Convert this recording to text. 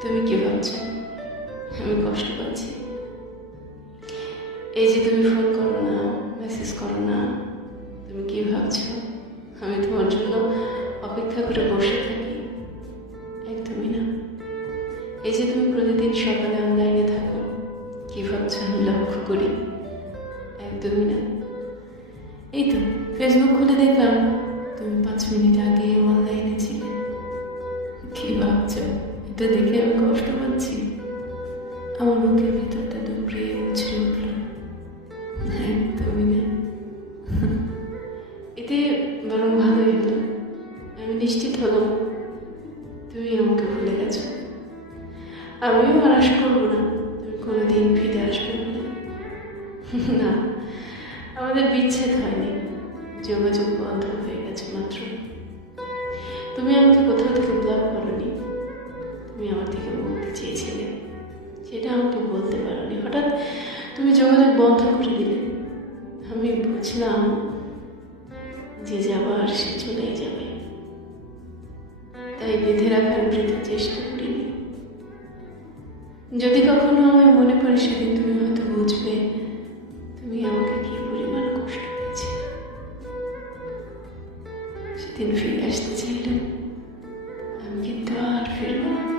তুমি কি ভাবছো আমি কষ্ট পাচ্ছি? এই যে তুমি ফোন করো না, মেসেজ করো না, তুমি কি ভাবছো আমি তোমার জন্য অপেক্ষা করে বসে থাকি? একদমই না। এই যে তুমি প্রতিদিন সকালে অনলাইনে থাকো, কি ভাবছো আমি লক্ষ্য করি? একদমই না। এই তো ফেসবুক খুলে দেখলাম তুমি 5 মিনিট আগে অনলাইনে ছিলে। কি ভাবছো এটা দেখে আমি কষ্ট পাচ্ছি? আমার বুকের ভিতরটা দুপুরে উছড়ে উঠল। একদমই না। এতে বরং ভালোই হলো, আমি নিশ্চিত হলাম তুমি আমাকে ভুলে গেছো। আমিও আর আশা করবো না তুমি কোনোদিন ফিরে আসবে বলে। না, আমাদের বিচ্ছেদ হয়নি, যোগাযোগ বন্ধ হয়ে গেছে মাত্র। তুমি আমাকে কোথাও থেকে ব্লক করোনি, তুমি আমার থেকে মুক্তি চেয়েছিলে, সেটা আমাকে বলতে পারোনি। হঠাৎ তুমি যোগাযোগ বন্ধ করে দিলে। আমি বুঝলাম যে যাবার সে চলেই যাবে, তাই বেঁধে রাখার বৃথা চেষ্টা করিনি। যদি কখনো আমায় মনে পড়ে সেদিন তুমি হয়তো বুঝবে তুমি আমাকে কি পরিমাণ কষ্ট দিয়েছিলে। সেদিন ফিরে আসতে চাইলাম, আমি কিন্তু আর ফিরব না।